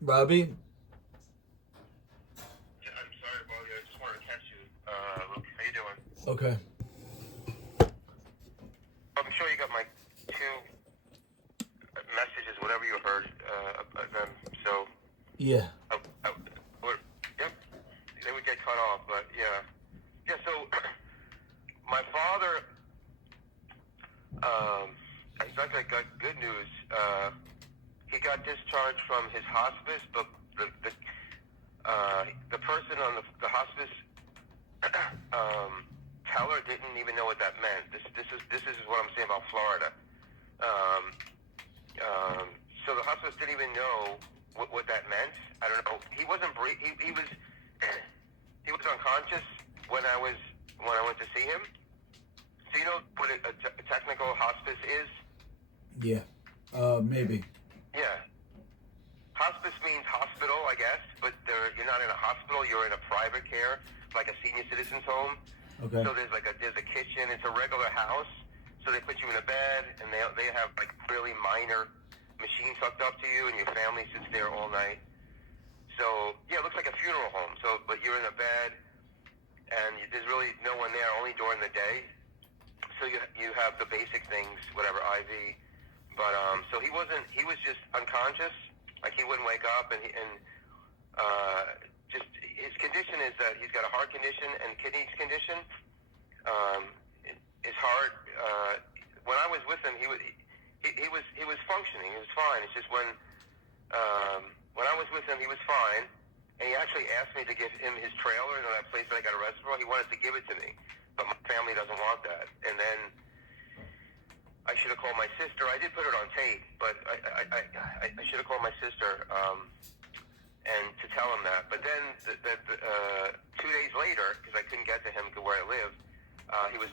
Robbie? Yeah, I'm sorry, Bobby. I just wanted to catch you. Look, how you doing? Okay. I'm sure you got my two messages, whatever you heard of them. So, Yeah. I, yep, they would get cut off. But yeah, yeah. So my father, I got good news. He got discharged from his hospice, but the person on the hospice teller didn't even know what that meant. This is what I'm saying about Florida. Um, so the hospice didn't even know what that meant. I don't know. He wasn't he was he was unconscious when I went to see him. So you know what a technical hospice is? Yeah. Maybe. Yeah. Hospice means hospital, I guess, but you're not in a hospital. You're in a private care, like a senior citizens home. Okay. So there's a kitchen. It's a regular house. So they put you in a bed, and they have like really minor machines hooked up to you, and your family sits there all night. So yeah, it looks like a funeral home. So but you're in a bed, and there's really no one there, only during the day. So you have the basic things, whatever IV. But so he was just unconscious. Like he wouldn't wake up, and just his condition is that he's got a heart condition and kidney condition. His heart. When I was with him, he was functioning. He was fine. It's just when I was with him, he was fine, and he actually asked me to give him his trailer, that place that I got arrested for. He wanted to give it to me, but my family doesn't want that. And then I should have called my sister. I did put it on tape, but I should have called my sister and to tell him that. But then 2 days later, because I couldn't get to him where I live, he was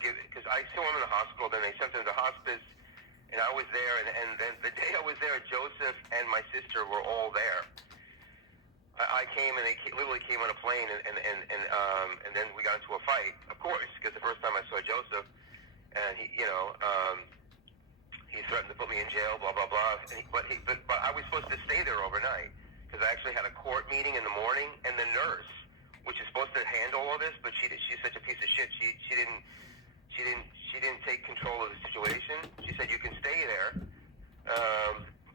given, because I saw him in the hospital. Then they sent him to hospice, and I was there. And then the day I was there, Joseph and my sister were all there. I came, and they literally came on a plane, and then we got into a fight, of course, because the first time I saw Joseph. And he threatened to put me in jail, blah blah blah. But I was supposed to stay there overnight because I actually had a court meeting in the morning. And the nurse, which is supposed to handle all this, but she's such a piece of shit. She didn't take control of the situation. She said you can stay there.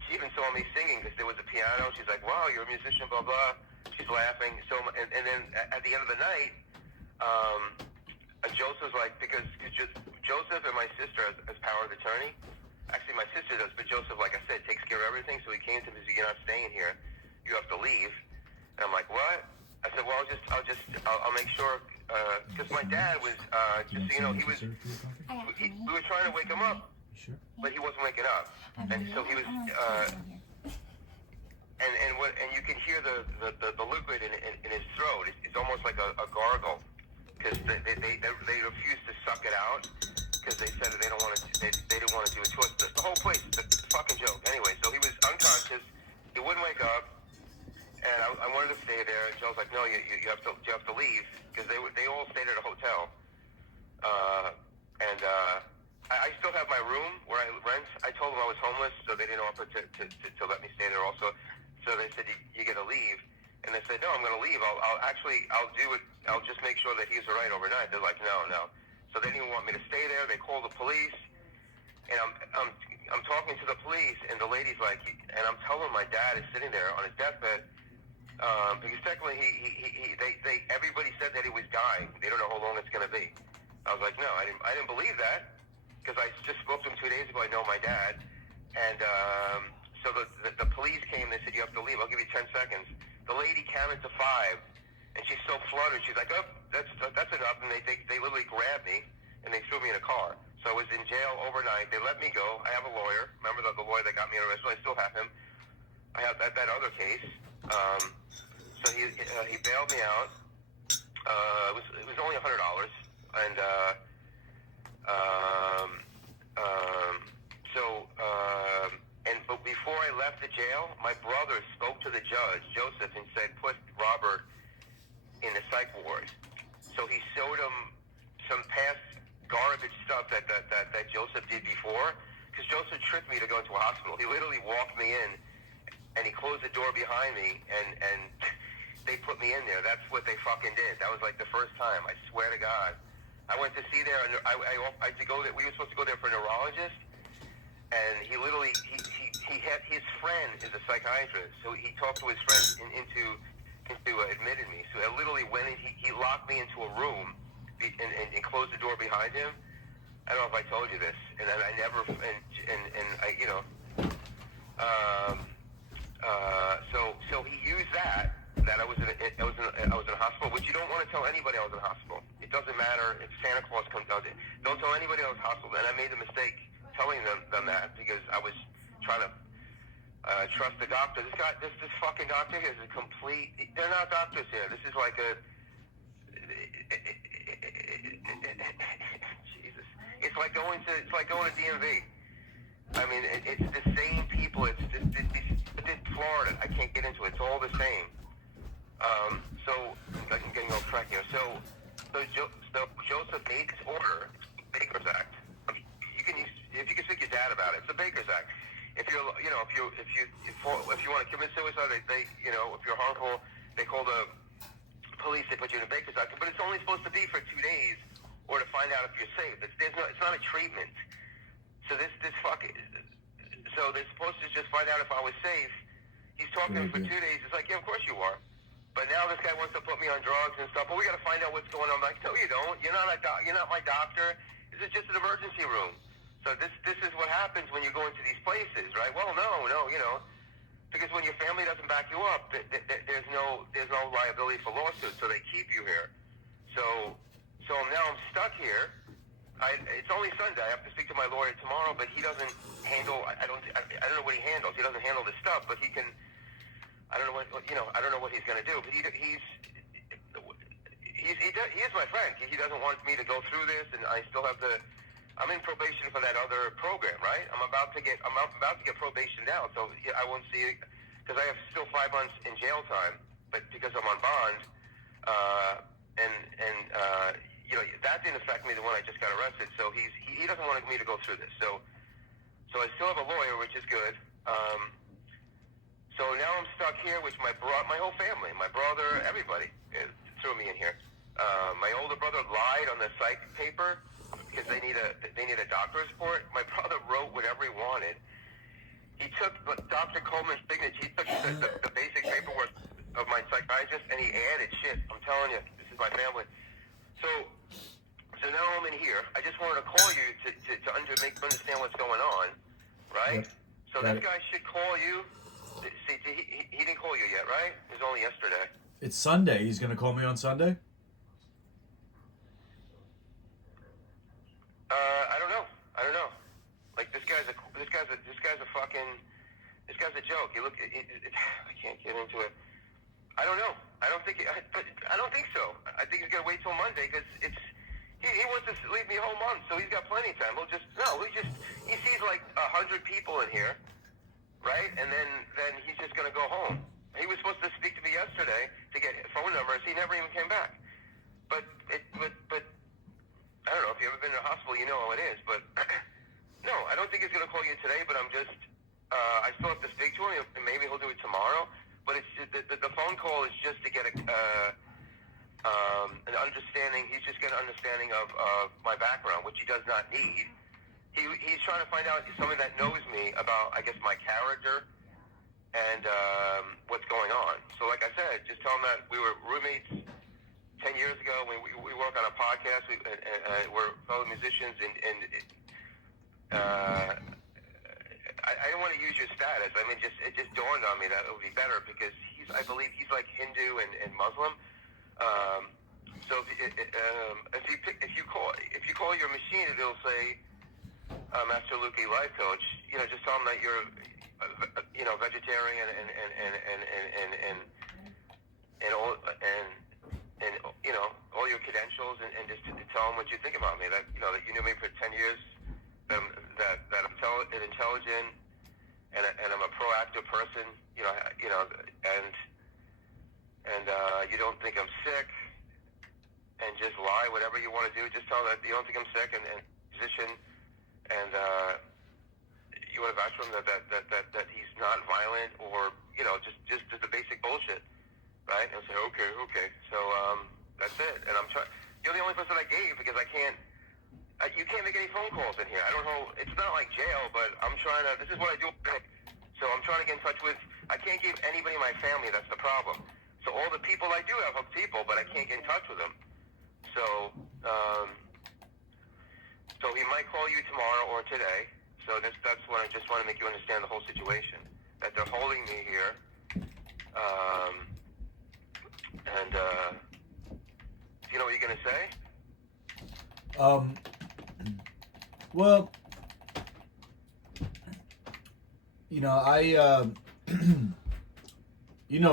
She even saw me singing because there was a piano. She's like, "Wow, you're a musician," blah blah. She's laughing. So and then at the end of the night. Joseph's like, because Joseph and my sister as power of attorney. Actually, my sister does, but Joseph, like I said, takes care of everything. So he came to me and said, "You're not staying here. You have to leave." And I'm like, "What?" I said, "Well, I'll make sure." Because my dad was, just so you know, we were trying to wake him up, but he wasn't waking up, and so he was. And you can hear the liquid in his throat. It's almost like a gargle. Because they refused to suck it out because they said that they didn't want to do it to us. The whole place, the fucking joke. Anyway, so he was unconscious. He wouldn't wake up, and I wanted to stay there. And Joe's like, "No, you have to leave," because they all stayed at a hotel. I still have my room where I rent. I told them I was homeless, so they didn't offer to let me stay there also. So they said, you got to leave. And they said, "No, I'm going to leave. I'll do it. I'll just make sure that he's all right overnight." They're like, "No." So they didn't want me to stay there. They called the police, and I'm talking to the police, and the lady's like, and I'm telling my dad is sitting there on his deathbed, because technically everybody said that he was dying. They don't know how long it's going to be. I was like, "No, I didn't believe that, because I just spoke to him 2 days ago. I know my dad, and so the police came. They said, "You have to leave. I'll give you 10 seconds." The lady counted to 5, and she's so fluttered. She's like, "Oh, that's enough." And they literally grabbed me, and they threw me in a car. So I was in jail overnight. They let me go. I have a lawyer. Remember the lawyer that got me arrested? I still have him. I have that other case. So he bailed me out. It was only $100, and but before I left the jail, my brother spoke to the judge, Joseph, and said, "Put Robert in the psych ward." So he showed him some past garbage stuff that Joseph did before, because Joseph tricked me to go into a hospital. He literally walked me in and he closed the door behind me, and they put me in there. That's what they fucking did. That was like the first time. I swear to God. I went to see there, and I had to go there. We were supposed to go there for a neurologist, and he literally he had his friend is a psychiatrist, so he talked to his friend into admitting me. So I literally went in. He locked me into a room and closed the door behind him. I don't know if I told you this, and I never and I so he used that I was in a hospital, which you don't want to tell anybody I was in a hospital. It doesn't matter if Santa Claus comes down. Don't tell anybody I was in a hospital. And I made the mistake telling them that because I was trying to trust the doctor. This fucking doctor here is a complete. They're not doctors here. This is like a. Jesus, it's like going to DMV. I mean, it's the same people. It's Florida. I can't get into it. It's all the same. So I'm getting off track here. So Joseph made this order, Baker's Act. If you can speak to your dad about it, it's the Baker's Act. If you want to commit suicide, they if you're harmful, they call the police. They put you in a Baker's Act, but it's only supposed to be for 2 days, or to find out if you're safe. It's not a treatment. So so they're supposed to just find out if I was safe. He's talking to me for 2 days. It's like, yeah, of course you are. But now this guy wants to put me on drugs and stuff. Well, we got to find out what's going on. I'm like, no, you don't. You're not my doctor. This is just an emergency room. So this is what happens when you go into these places, right? Well, no, because when your family doesn't back you up, there's no liability for lawsuits. So they keep you here. So now I'm stuck here. It's only Sunday. I have to speak to my lawyer tomorrow, but he doesn't handle. I don't know what he handles. He doesn't handle this stuff, but he can. I don't know what he's going to do. But he is my friend. He doesn't want me to go through this, and I still have to. I'm in probation for that other program, right? I'm about to get probation now, so I won't see it because I have still 5 months in jail time, but because I'm on bond, that didn't affect me. The one I just got arrested, so he doesn't want me to go through this. So I still have a lawyer, which is good. So now I'm stuck here, which my whole family, my brother, everybody threw me in here. My older brother lied on the psych paper because they need a doctor's report. My brother wrote whatever he wanted. He took Dr. Coleman's signature. He took the basic paperwork of my psychiatrist, and he added shit. I'm telling you, this is my family. So now I'm in here. I just wanted to call you to make you understand what's going on, right? Yep. So this guy should call you. See, he didn't call you yet, right? It was only yesterday. It's Sunday. He's going to call me on Sunday? I don't know. Like this guy's a joke. You look. I can't get into it. I don't know. I don't think so. I think he's gonna wait till Monday because he wants to leave me a whole month, so he's got plenty of time. He sees like 100 people in here, right? And then he's just gonna go home. He was supposed to speak to me yesterday to get phone numbers. He never even came back. But I don't know if you've ever been to a hospital, you know how it is. But no, I don't think he's gonna call you today. But I'm just I still have to speak to him. And maybe he'll do it tomorrow. But it's just, the phone call is just to get an understanding. He's just getting an understanding of my background, which he does not need. He's trying to find out somebody that knows me about, I guess, my character and what's going on. So, like I said, just tell him that we were roommates 10 years ago. We work on a podcast. We're fellow musicians, and I don't want to use your status. I mean, it just dawned on me that it would be better because I believe he's like Hindu and Muslim. So if you call your machine, it'll say Master Lukey Life Coach. Just tell him that you're vegetarian and all your credentials and just to tell him what you think about me. That that you knew me for 10 years. That I'm intelligent and I'm a proactive person, and you don't think I'm sick, and just lie whatever you want to do. Just tell them that you don't think I'm sick and musician, and you want to vouch for him that he's not violent or just the basic bullshit, right? And I said okay. So that's it. And I'm trying. You're the only person I gave because I can't. You can't make any phone calls in here. I don't know. It's not like jail, but I'm trying to. This is what I do. So I'm trying to get in touch with. I can't give anybody in my family. That's the problem. So all the people I do have people, but I can't get in touch with them. So so he might call you tomorrow or today. So that's what I just want to make you understand the whole situation. That they're holding me here. And do you know what you're gonna say? Well,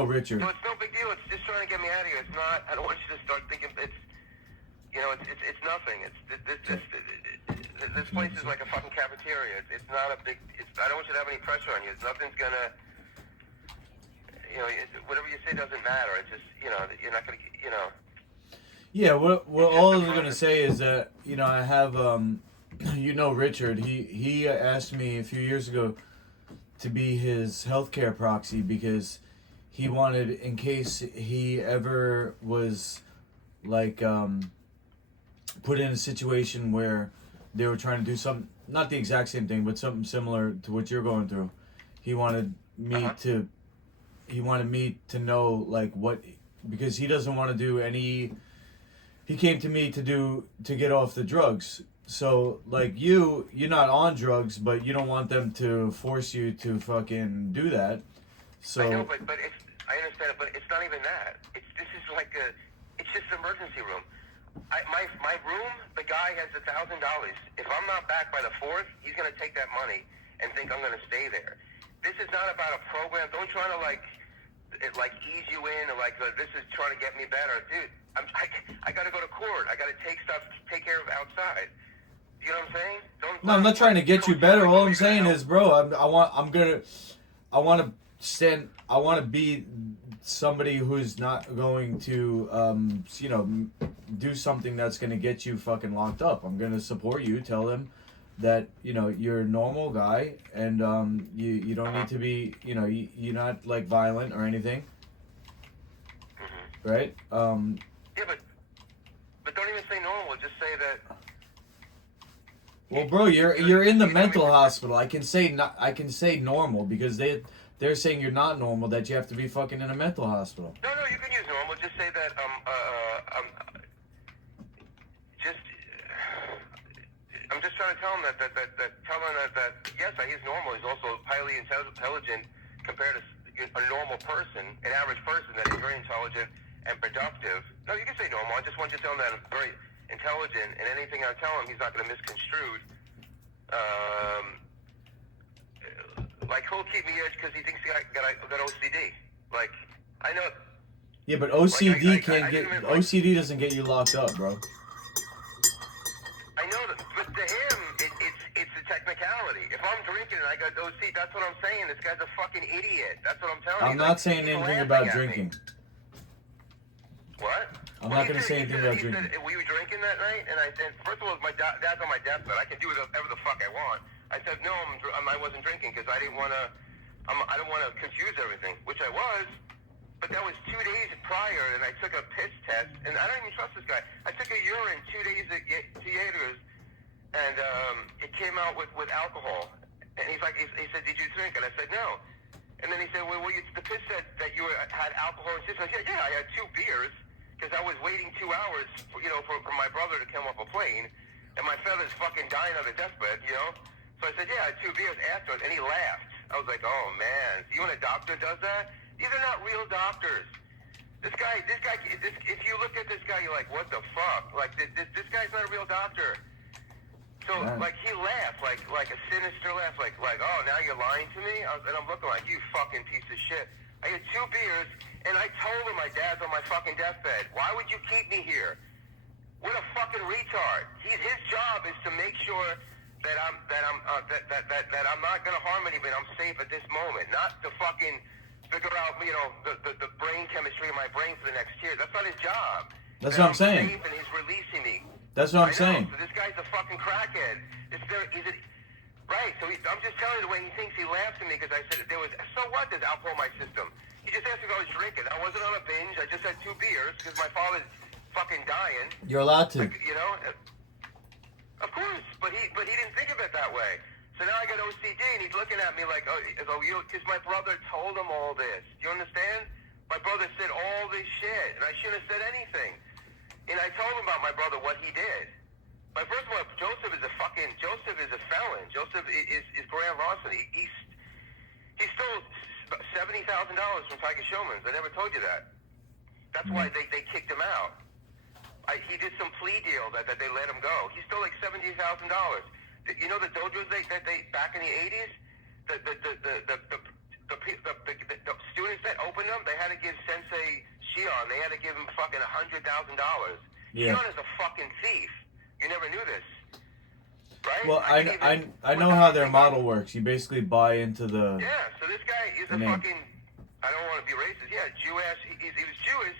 Richard. No, it's no big deal. It's just trying to get me out of here. It's not. I don't want you to start thinking it's nothing. This place is like a fucking cafeteria. It's not a big. I don't want you to have any pressure on you. Nothing's gonna. Whatever you say doesn't matter. It's just you're not gonna. Yeah. What all I'm gonna say is that I have Richard. He asked me a few years ago to be his healthcare proxy because he wanted, in case he ever was like put in a situation where they were trying to do something, not the exact same thing, but something similar to what you're going through. He wanted me to know like what, because he doesn't want to do any. He came to me to get off the drugs. So, like, you're not on drugs, but you don't want them to force you to fucking do that. So I know, but I understand it, but it's not even that. This is like it's just an emergency room. My room, the guy has $1,000. If I'm not back by the 4th, he's gonna take that money and think I'm gonna stay there. This is not about a program. Don't try to like ease you in or this is trying to get me better, dude. I gotta go to court. I gotta take care of outside. You know what I'm saying? No, I'm not trying to get you better. All I'm saying is, bro, I want to be somebody who's not going to, do something that's going to get you fucking locked up. I'm going to support you. Tell them that, you're a normal guy and you don't need to be, you're not like violent or anything. Mm-hmm. Right? Yeah, but don't even say normal. Just say that. Well, bro, you're in the mental hospital. I can say normal because they're saying you're not normal, that you have to be fucking in a mental hospital. No, you can use normal. Just say that I'm just trying to tell him that yes, he's normal. He's also highly intelligent compared to a normal person, an average person that is very intelligent and productive. No, you can say normal. I just want you to tell him that I'm very intelligent, and anything I tell him, he's not going to misconstrue. Like he'll keep me edge because he thinks I got OCD. Like I know. Yeah, but OCD OCD doesn't get you locked up, bro. I know that, but to him, it's a technicality. If I'm drinking and I got OCD, that's what I'm saying. This guy's a fucking idiot. That's what I'm telling you. I'm not saying anything about drinking. What? I'm not going to say anything about drinking. He said, were you drinking that night? And I said, first of all, my dad's on my deathbed. I can do whatever the fuck I want. I said, no, I wasn't drinking because I didn't want to. I don't want to confuse everything, which I was. But that was 2 days prior, and I took a piss test, and I don't even trust this guy. I took a urine 2 days at theaters, and it came out with alcohol. And he said, did you drink? And I said, no. And then he said, well, the piss said that you had alcohol in system. I said, yeah, I had 2 beers. Because I was waiting 2 hours, for my brother to come off a plane, and my feather's fucking dying on the deathbed, So I said, yeah, I had 2 beers after it, and he laughed. I was like, oh man, you when a doctor does that? These are not real doctors. This guy, if you look at this guy, you're like, what the fuck? Like, this guy's not a real doctor. So, like, he laughed, like a sinister laugh, like, oh, now you're lying to me? And I'm looking like, you fucking piece of shit. I had 2 beers. And I told him my dad's on my fucking deathbed. Why would you keep me here? What a fucking retard. His job is to make sure that I'm not gonna harm anybody. I'm safe at this moment, not to fucking figure out the brain chemistry in my brain for the next year. That's not his job. That's what I'm saying. Safe and he's releasing me. That's what I'm saying. So this guy's a fucking crackhead. Right, so I'm just telling you the way he thinks. He laughs at me because I said, so what? There's alcohol in my system. He just asked me if I was drinking. I wasn't on a binge. I just had 2 beers because my father's fucking dying. You're allowed to. Like, you know? Of course, but he didn't think of it that way. So now I got OCD, and he's looking at me like, because my brother told him all this. Do you understand? My brother said all this shit, and I shouldn't have said anything. And I told him about my brother, what he did. But first of all, Joseph is a felon. Joseph is grand larceny. He stole $70,000 from Tiger Shulman's. I never told you that. That's why they kicked him out. He did some plea deal that they let him go. He stole like $70,000. You know the dojos they back in the 80s, the students that opened them, they had to give Sensei Shion. They had to give him fucking $100,000. Yeah. Shion is a fucking thief. You never knew this, right? Well, I know how their model works. You basically buy into the. Yeah. So this guy is a fucking. I don't want to be racist. Yeah, Jewish. He was Jewish,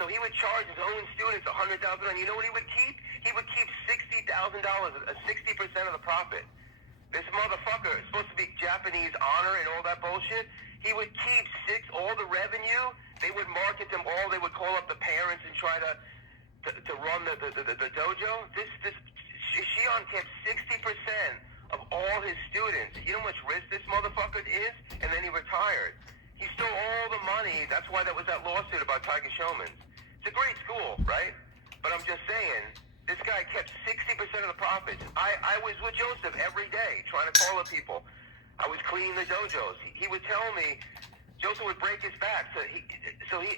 so he would charge his own students $100,000. And you know what he would keep? He would keep $60,000, 60% of the profit. This motherfucker is supposed to be Japanese honor and all that bullshit. He would keep all the revenue. They would market them all. They would call up the parents and try to run the dojo. This Shion kept 60% of all his students. You know how much risk this motherfucker is? And then he retired. He stole all the money. That's why that was that lawsuit about Tiger Shulman's. It's a great school, right? But I'm just saying, this guy kept 60% of the profits. I was with Joseph every day trying to call up people. I was cleaning the dojos. He would tell me, Joseph would break his back. So he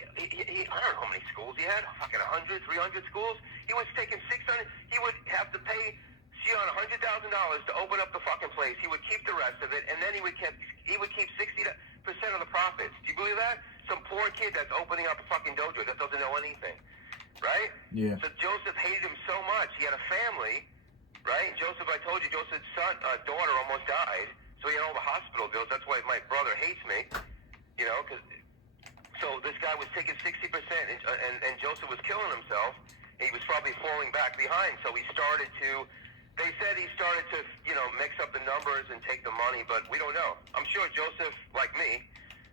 I don't know how many schools he had, fucking 100, 300 schools. He was taking 600. He would have to pay Shion $100,000 to open up the fucking place. He would keep the rest of it, and then he would keep 60% of the profits. Do you believe that? Some poor kid that's opening up a fucking dojo that doesn't know anything, right? Yeah. So Joseph hated him so much. He had a family, right? Joseph, I told you, Joseph's daughter almost died, so he had all the hospital bills. That's why my brother hates me. You know, so this guy was taking 60%, and Joseph was killing himself. And he was probably falling back behind. So they said he started to, mix up the numbers and take the money, but we don't know. I'm sure Joseph, like me,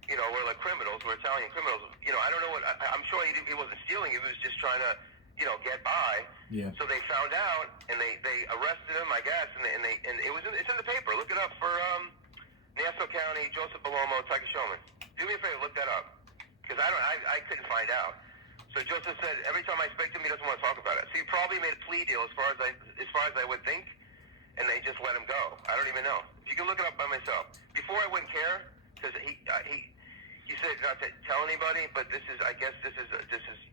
we're like criminals, we're Italian criminals. I don't know I'm sure he wasn't stealing. He was just trying to, get by. Yeah. So they found out, and they arrested him, I guess, and it's in the paper. Look it up for Nassau County, Joseph Palomo, Tiger Shulman. Do me a favor, look that up, because I couldn't find out. So Joseph said every time I speak to him, he doesn't want to talk about it. So he probably made a plea deal, as far as I would think, and they just let him go. I don't even know. If you can look it up by myself. Before I wouldn't care, because he said not to tell anybody, but I guess this is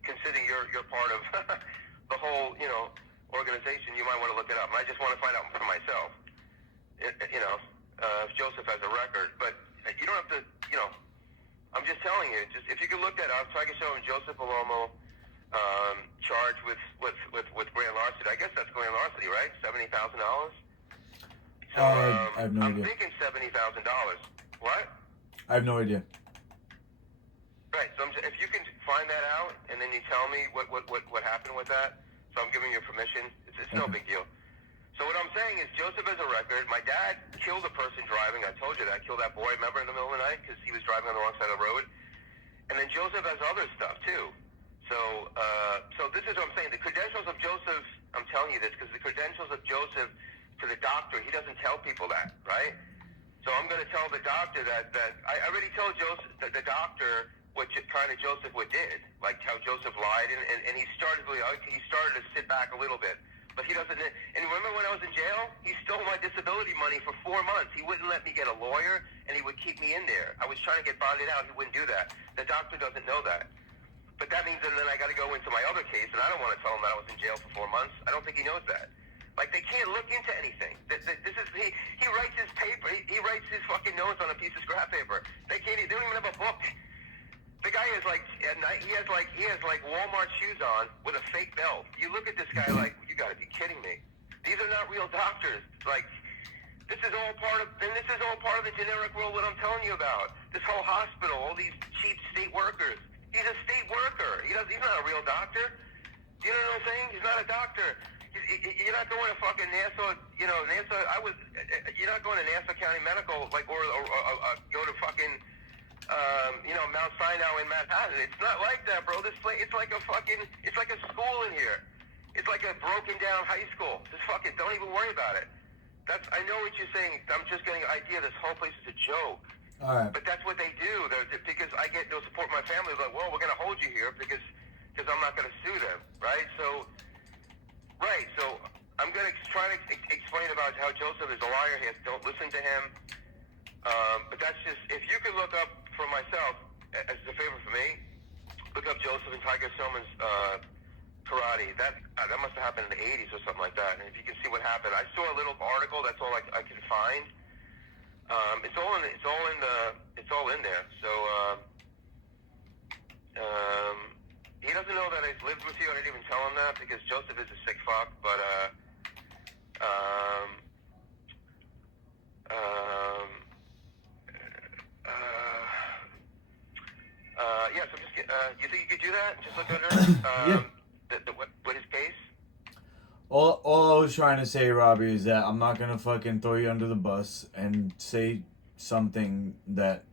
considering you're part of the whole organization. You might want to look it up. I just want to find out for myself. If Joseph has a record, but you don't have to. I'm just telling you. Just if you can look that up, Tiger Shulman and Joseph Palomo charged with grand larceny. I guess that's grand larceny, right? $70,000. So I have no idea. I'm thinking $70,000. What? I have no idea. Right. So if you can find that out, and then you tell me what happened with that, so I'm giving you permission. It's no big deal. So what I'm saying is Joseph has a record. My dad killed a person driving. I told you that. Killed that boy, remember, in the middle of the night because he was driving on the wrong side of the road. And then Joseph has other stuff, too. So this is what I'm saying. The credentials of Joseph, I'm telling you this because the credentials of Joseph to the doctor, he doesn't tell people that, right? So I'm going to tell the doctor that I already told Joseph, the doctor, what kind of Joseph did, like how Joseph lied, and he started to sit back a little bit. But he doesn't. And remember when I was in jail? He stole my disability money for 4 months. He wouldn't let me get a lawyer, and he would keep me in there. I was trying to get bonded out. He wouldn't do that. The doctor doesn't know that. But that means that then I got to go into my other case, and I don't want to tell him that I was in jail for 4 months. I don't think he knows that. Like, they can't look into anything. This is he writes his paper. He writes his fucking notes on a piece of scrap paper. They don't even have a book. The guy is like, at night, he has like Walmart shoes on with a fake belt. You look at this guy like, you got to be kidding me. These are not real doctors. Like, this is all part of the generic world. What I'm telling you about, this whole hospital, all these cheap state workers. He's a state worker. He's not a real doctor. You know what I'm saying? He's not a doctor. you're not going to fucking Nassau, Nassau, you're not going to Nassau County Medical, like, or go to fucking, Mount Sinai in Manhattan. It's not like that, bro. This place, it's like a school in here. It's like a broken down high school. Just fucking, don't even worry about it. I know what you're saying. I'm just getting an idea. This whole place is a joke. All right. But that's what they do. Because they'll support my family. They're like, well, we're going to hold you here because I'm not going to sue them, right? So I'm going to try to explain about how Joseph is a liar here. Don't listen to him. But that's just, if you could look up for myself, as a favor for me, look up Joseph and Tiger Shulman's karate. That must have happened in the 80s or something like that. And if you can see what happened, I saw a little article. That's all I can find. It's all in there. So he doesn't know that I've lived with you. I didn't even tell him that because Joseph is a sick fuck. But yeah. So just you think you could do that? Just look under Yeah. What his case? All I was trying to say, Robbie, is that I'm not gonna fucking throw you under the bus and say something that,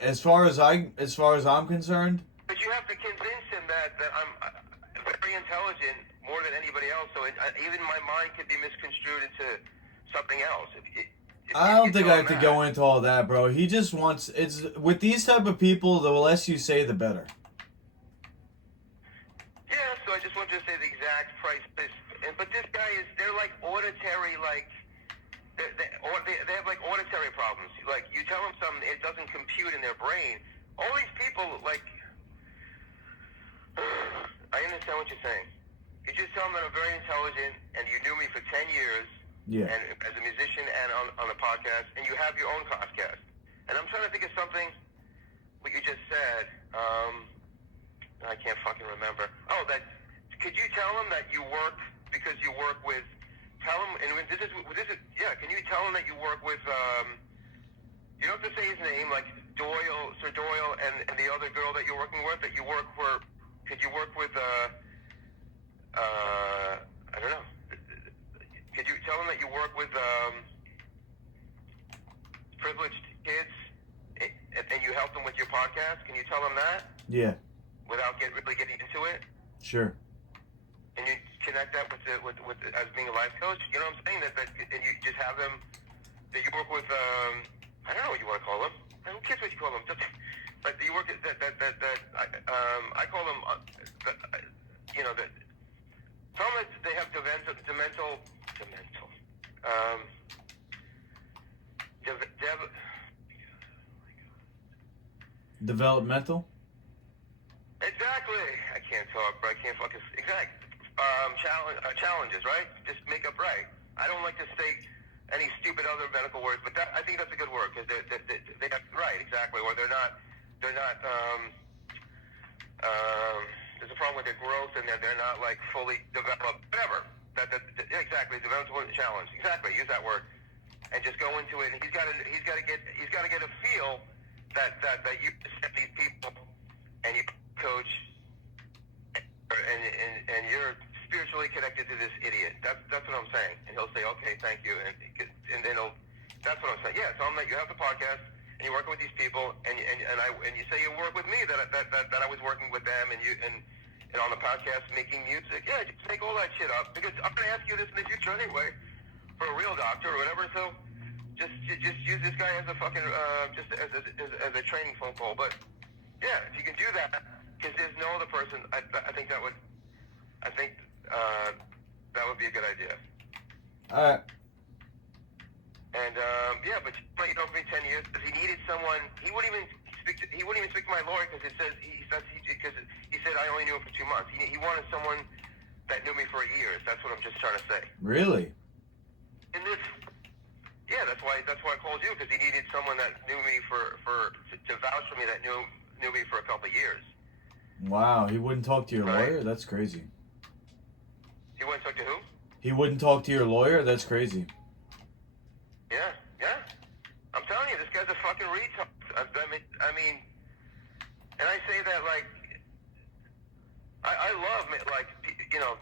as far as I'm concerned. But you have to convince him that I'm very intelligent, more than anybody else. So even my mind could be misconstrued into something else. I don't think I have to go into all that, bro. He just wants. It's with these type of people, the less you say, the better. Yeah, so I just want you to say the exact price. But this guy they're like auditory, like, they have like auditory problems. Like, you tell them something, it doesn't compute in their brain. All these people, like, I understand what you're saying. You just tell them that I'm very intelligent, and you knew me for 10 years, Yeah. and as a musician and on the podcast, and you have your own podcast. And I'm trying to think of something, what you just said, I can't fucking remember. Oh, could you tell him that you work, because you work with, tell him, and this is, yeah, can you tell him that you work with, you don't have to say his name, like Sir Doyle, and the other girl that you're working with, that you work for, could you work with, I don't know, could you tell him that you work with, privileged kids, and you help them with your podcast? Can you tell them that? Yeah. Without really getting into it? Sure. And you connect that with as being a life coach? You know what I'm saying? That and you just have them, that you work with, I don't know what you want to call them. Who cares what you call them? But you work at I call them, tell them that they have Developmental. Exactly. I can't talk, but I can't fucking challenges, right? Just make up right. I don't like to say any stupid other medical words, but I think that's a good word because they have right exactly, or they're not. There's a problem with their growth, and they're not like fully developed. Whatever. Exactly. Developmental challenge. Exactly. Use that word, and just go into it. And he's got to get a feel that you accept these people and you coach, and you're spiritually connected to this idiot. That's what I'm saying. And he'll say, okay, thank you, and then that's what I'm saying. Yeah, tell him that you have the podcast and you're working with these people, and you say you work with me, that I was working with them, and on the podcast making music. Yeah, just make all that shit up, because I'm gonna ask you this in the future anyway, for a real doctor or whatever. So just use this guy as a fucking just as a training phone call. But yeah, if you can do that, because there's no other person, I think that would be a good idea. All right. And yeah, but you know, for 10 years, because he needed someone. He wouldn't even speak to my lawyer because he said I only knew him for 2 months. He wanted someone that knew me for years. That's what I'm just trying to say. Really? And yeah, that's why I called you, because he needed someone that knew me to vouch for me, that knew me for a couple of years. Wow, he wouldn't talk to your lawyer? That's crazy. He wouldn't talk to who? He wouldn't talk to your lawyer? That's crazy. Yeah. I'm telling you, this guy's a fucking retard. I mean, and I say that like, I love, like, you know,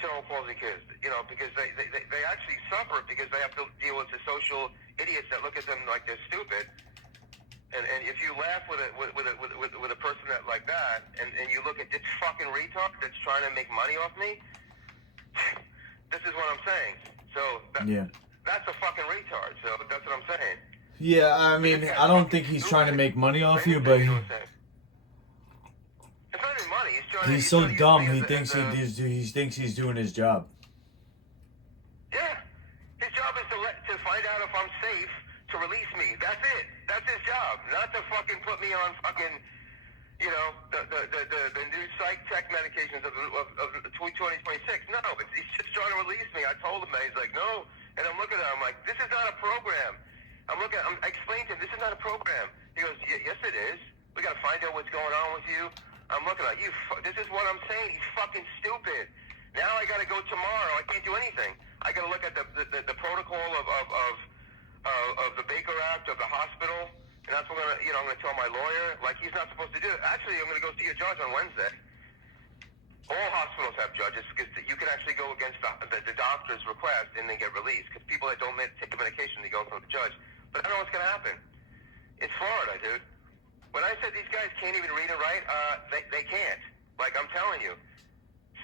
cerebral palsy kids, you know, because they actually suffer because they have to deal with the social idiots that look at them like they're stupid. And if you laugh with a person that like that, and you look at this fucking retard that's trying to make money off me, this is what I'm saying. So that's a fucking retard. So that's what I'm saying. Yeah, I mean, I don't think he's trying to make money off you, but it's not even money. he's so dumb. He thinks he thinks he's doing his job. Yeah, his job is to find out if I'm safe to release me. That's it. That's his job, not to fucking put me on fucking, you know, the new psych tech medications of 2026. No, he's just trying to release me. I told him that. He's like, no. And I'm looking at him, I'm like, this is not a program. I explained to him, this is not a program. He goes, yes, it is. We got to find out what's going on with you. I'm looking at you. This is what I'm saying. He's fucking stupid. Now I got to go tomorrow. I can't do anything. I got to look at the protocol of the Baker Act of the hospital, and that's what I'm gonna tell my lawyer. Like, he's not supposed to do it. Actually, I'm gonna go see a judge on Wednesday. All hospitals have judges because you can actually go against the doctor's request and then get released. Because people that don't take the medication, they go from the judge. But I don't know what's gonna happen. It's Florida, dude. When I said these guys can't even read and write, they can't. Like, I'm telling you.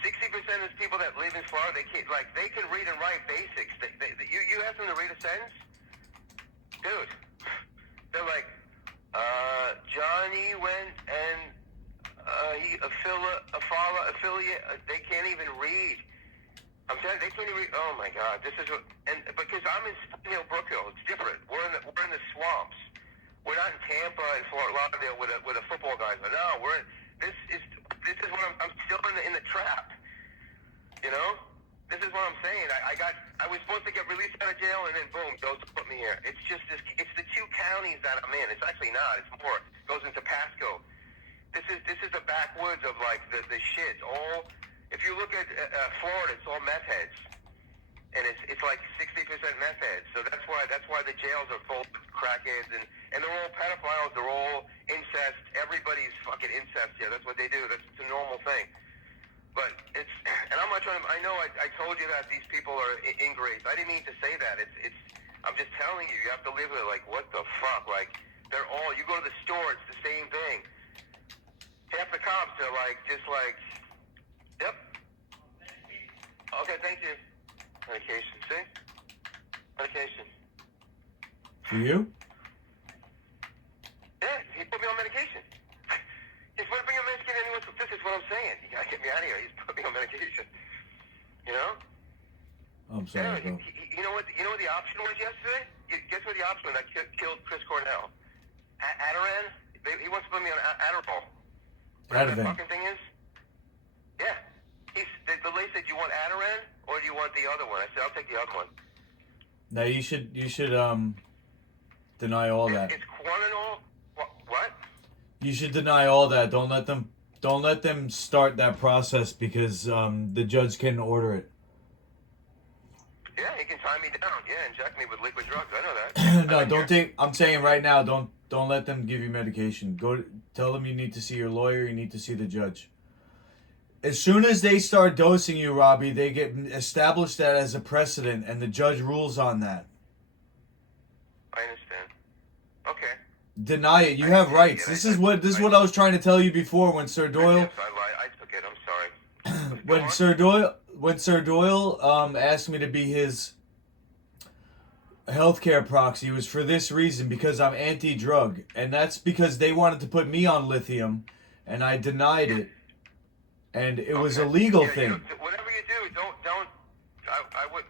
60% of the people that live in Florida, they can't. Like, they can read and write basics. You ask them to read a sentence, dude. They're like, Johnny went and affiliate. They can't even read. I'm telling you, they can't even read. Oh my God, this is what. And because I'm in Spring Hill, Brookhill, it's different. We're in the swamps. We're not in Tampa and Fort Lauderdale with a football guys. But no, this is what I'm still in the trap. You know, this is what I'm saying. I was supposed to get released out of jail, and then boom, those put me here. It's just this. It's the two counties that I'm in. It's actually not. It's more. It goes into Pasco. This is the backwoods of like the shit. All. If you look at Florida, it's all meth heads, and it's like 60% meth heads. So that's why the jails are full of crackheads, and they're all pedophiles. They're all incest. Everybody's fucking incest. Yeah, that's what they do. That's a normal thing. But and I'm not trying to. I know I told you that these people are ingrates. I didn't mean to say that. I'm just telling you. You have to live with it. Like, what the fuck? Like, they're all. You go to the store, it's the same thing. Half the cops are just like, yep. Okay, thank you. Medication. See? Medication. For you? Yeah, he put me on medication. He's put me on medication anyway. This is what I'm saying. You gotta get me out of here. He's put me on medication. You know? I'm sorry, bro. You know what the option was yesterday? Guess what the option that killed Chris Cornell? Atiran? He wants to put me on Adderall. Whatever that fucking thing is? Yeah. The lady said, do you want Atiran or do you want the other one? I said, I'll take the other one. No, you should deny all that. It's Quinol. What? You should deny all that. Don't let them start that process because the judge can order it. Yeah, he can tie me down. Yeah, inject me with liquid drugs. I know that. No, don't take. I'm saying right now, don't let them give you medication. Tell them you need to see your lawyer. You need to see the judge. As soon as they start dosing you, Robbie, they get established that as a precedent, and the judge rules on that. I understand. Okay. Deny it. You have rights. This is what I was trying to tell you before when Sir Doyle. Yes, I lied. I took it. I'm sorry. When Sir Doyle asked me to be his healthcare proxy, it was for this reason, because I'm anti-drug, and that's because they wanted to put me on lithium, and I denied it, and it was a legal thing. Whatever you do, don't. I would.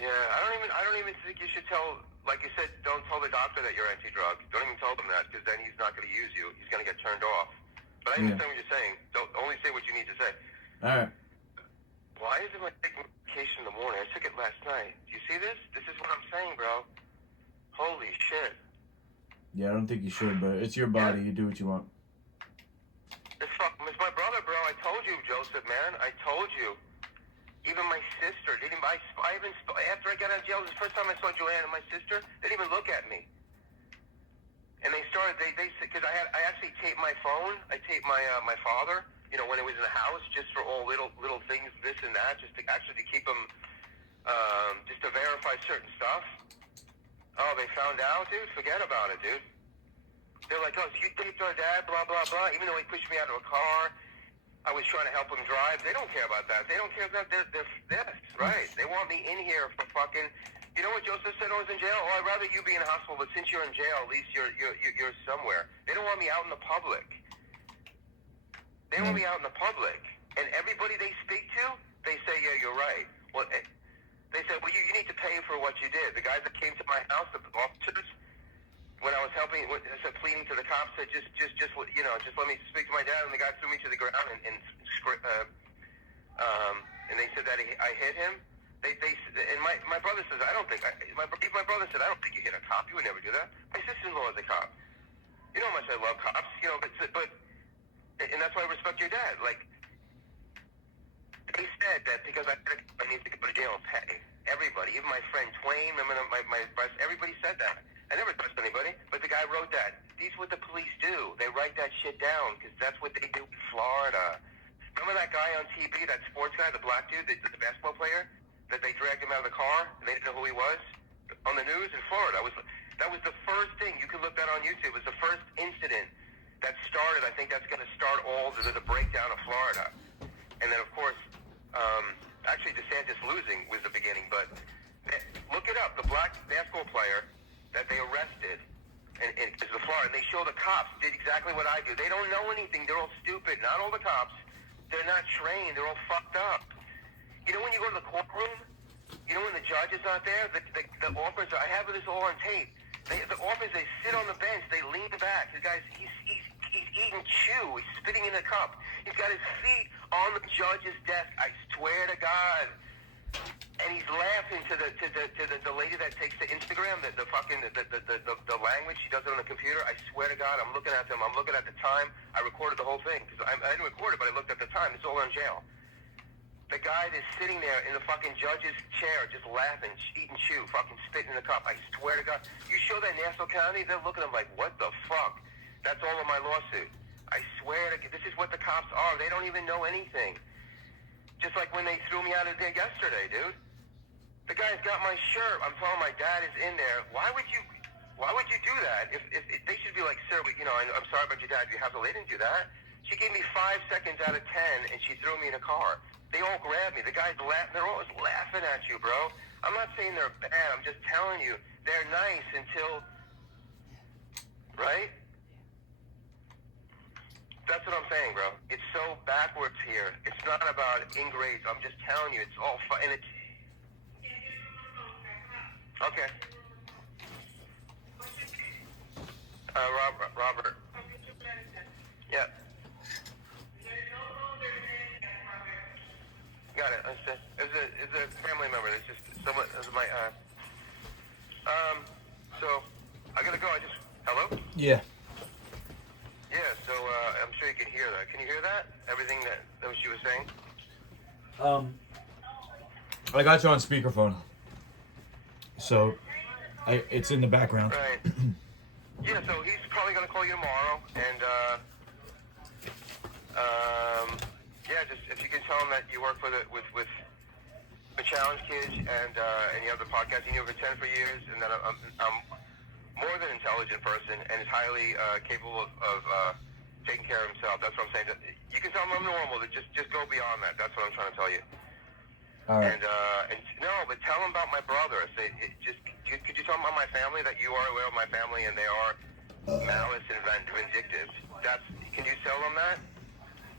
Yeah, I don't even think you should tell. Like you said, don't tell the doctor that you're anti-drug. Don't even tell them that, because then he's not going to use you. He's going to get turned off. But I understand what you're saying. Don't only say what you need to say. All right. Why is it like taking medication in the morning? I took it last night. Do you see this? This is what I'm saying, bro. Holy shit. Yeah, I don't think you should, but it's your body. You do what you want. It's my brother, bro. I told you, Joseph, man. I told you. Even my sister didn't. After I got out of jail, this is the first time I saw Joanne and my sister. They didn't even look at me. And they started. They because I actually taped my phone. I taped my father. when it was in the house, just for all little things, this and that, just to keep them, just to verify certain stuff. Oh, they found out, dude? Forget about it, dude. They're like, oh, so you taped our dad, blah, blah, blah. Even though he pushed me out of a car, I was trying to help him drive. They don't care about that. They don't care about they're this, right? They want me in here for fucking... You know what Joseph said when I was in jail? Oh, I'd rather you be in a hospital, but since you're in jail, at least you're somewhere. They don't want me out in the public. They want me out in the public. And everybody they speak to, they say, yeah, you're right. Well, they said, well, you need to pay for what you did. The guys that came to my house, the officers, when I was helping, I said, pleading to the cops, said, just let me speak to my dad. And the guy threw me to the ground and they said that I hit him. And my brother says, my brother said, I don't think you hit a cop. You would never do that. My sister-in-law is a cop. You know how much I love cops. But and that's why I respect your dad. Like, they said that because I need to go to jail and pay. Everybody, even my friend Twain, remember my everybody said that. I never trust anybody, but the guy wrote that. These are what the police do. They write that shit down because that's what they do in Florida. Remember that guy on TV, that sports guy, the black dude, the basketball player, that they dragged him out of the car and they didn't know who he was? On the news in Florida. That was the first thing. You can look that on YouTube. It was the first incident that started. I think that's going to start all the breakdown of Florida. And then, of course, actually DeSantis losing was the beginning. But look it up. The black basketball player that they arrested is the Florida. And they show the cops did exactly what I do. They don't know anything. They're all stupid. Not all the cops. They're not trained. They're all fucked up. You know when you go to the courtroom, when the judge is not there, the officers, I have this all on tape. The officers, they sit on the bench, they lean back. The guy's, he's eating chew, he's spitting in a cup. He's got his feet on the judge's desk, I swear to God. And he's laughing to the lady that takes the Instagram, the language, she does it on the computer. I swear to God, I'm looking at them, I'm looking at the time. I recorded the whole thing, because I didn't record it, but I looked at the time. It's all in jail. The guy that's sitting there in the fucking judge's chair, just laughing, eating chew, fucking spitting in the cup. I swear to God. You show that in Nassau County, they're looking at him like, what the fuck? That's all in my lawsuit. I swear to God, this is what the cops are. They don't even know anything. Just like when they threw me out of there yesterday, dude. The guy's got my shirt. I'm telling my dad is in there. Why would you do that? If they should be like, sir, I'm sorry about your dad. You have to. They didn't do that. She gave me 5 seconds out of 10, and she threw me in a car. They all grabbed me. The guys they're always laughing at you, bro. I'm not saying they're bad. I'm just telling you they're nice until, right? That's what I'm saying, bro. It's so backwards here. It's not about ingrates. I'm just telling you, it's all fun. And it's okay. Robert. Yeah. Got it. It's a family member. It's just someone. It's my. So I gotta go. Hello. Yeah. Yeah. So I'm sure you can hear that. Can you hear that? Everything that she was saying. I got you on speakerphone, so it's in the background. Right. Yeah. So he's probably gonna call you tomorrow, and yeah, just if you can tell him that you work with the Challenge Kids and you have the podcast, and you have been 10 for years, and that I'm more than an intelligent person and is highly capable of taking care of himself. That's what I'm saying. You can tell him I'm normal. Just go beyond that. That's what I'm trying to tell you. All right. And no, but tell him about my brother. Could you tell him about my family, that you are aware of my family and they are malice and vindictive? Can you tell them that?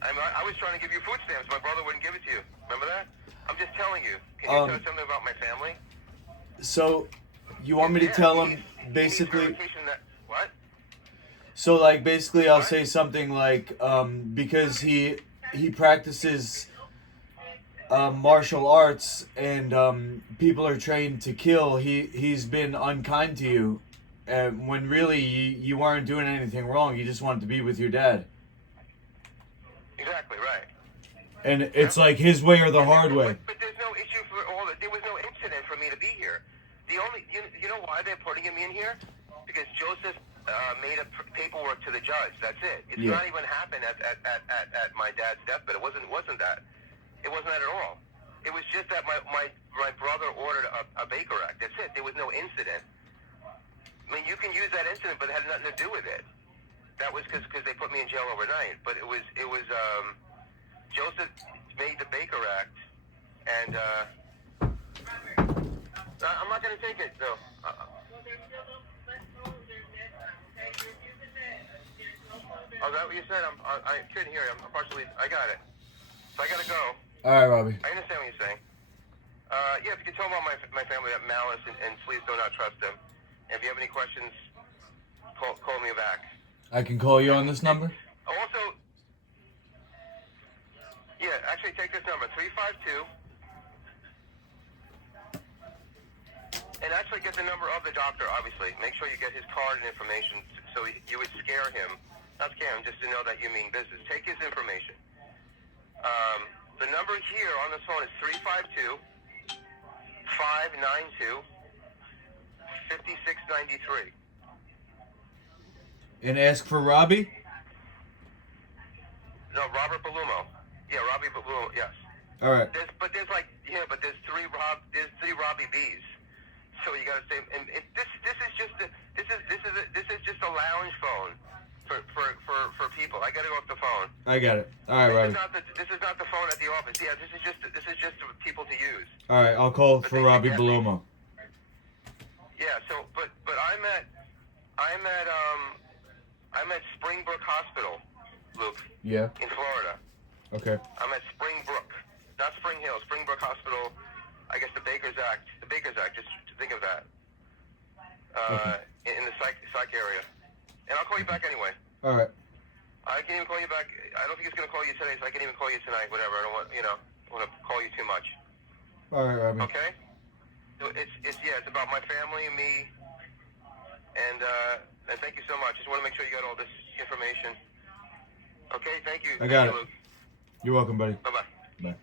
I was trying to give you food stamps. My brother wouldn't give it to you. Remember that? I'm just telling you. Can you tell something about my family? So, you want me to tell him basically? What? So, like, basically, I'll say something like, because he practices martial arts and people are trained to kill. He's been unkind to you, when really you weren't doing anything wrong. You just wanted to be with your dad. Exactly right. And it's like his way or the hard way. But there's no issue for all that. There was no incident for me to be here. The only, you know why they're putting him in here? Because Joseph made up paperwork to the judge. That's it. It's Yeah. not even happened at my dad's deathbed. It wasn't that. It wasn't that at all. It was just that my brother ordered a Baker Act. That's it. There was no incident. I mean, you can use that incident, but it had nothing to do with it. That was because they put me in jail overnight. But it was Joseph made the Baker Act, and I'm not going to take it though. Oh, is that what you said? I couldn't hear you. I'm partially. I got it. So I got to go. All right, Robbie. I understand what you're saying. Yeah, if you can tell about my family that malice, and please do not trust them. And if you have any questions, call me back. I can call you on this number? Also, yeah, actually take this number, 352, and actually get the number of the doctor, obviously. Make sure you get his card and information so you would scare him. Not scare him, just to know that you mean business. Take his information. The number here on this phone is 352-592-5693. And ask for Robbie? No, Robert Belumo. Yeah, Robbie Belumo, yes. All right. There's three Robbie B's. So you gotta say, and this is just a lounge phone for people. I gotta go off the phone. I got it. All right, Robbie. This is not the phone at the office. Yeah, this is just for people to use. All right, I'll call for Robbie Belumo. Yeah. So, but I'm at Springbrook Hospital, Luke. Yeah. In Florida. Okay. I'm at Springbrook, not Spring Hill. Springbrook Hospital. I guess the Baker's Act. Just think of that. In the psych area. And I'll call you back anyway. All right. I can even call you back. I don't think it's gonna call you today, so I can even call you tonight. Whatever. I don't want to call you too much. All right, Robbie. Okay. So it's about my family and me. And thank you so much. Just want to make sure you got all this information. Okay. Thank you. I got it. Luke. You're welcome, buddy. Bye-bye. Bye.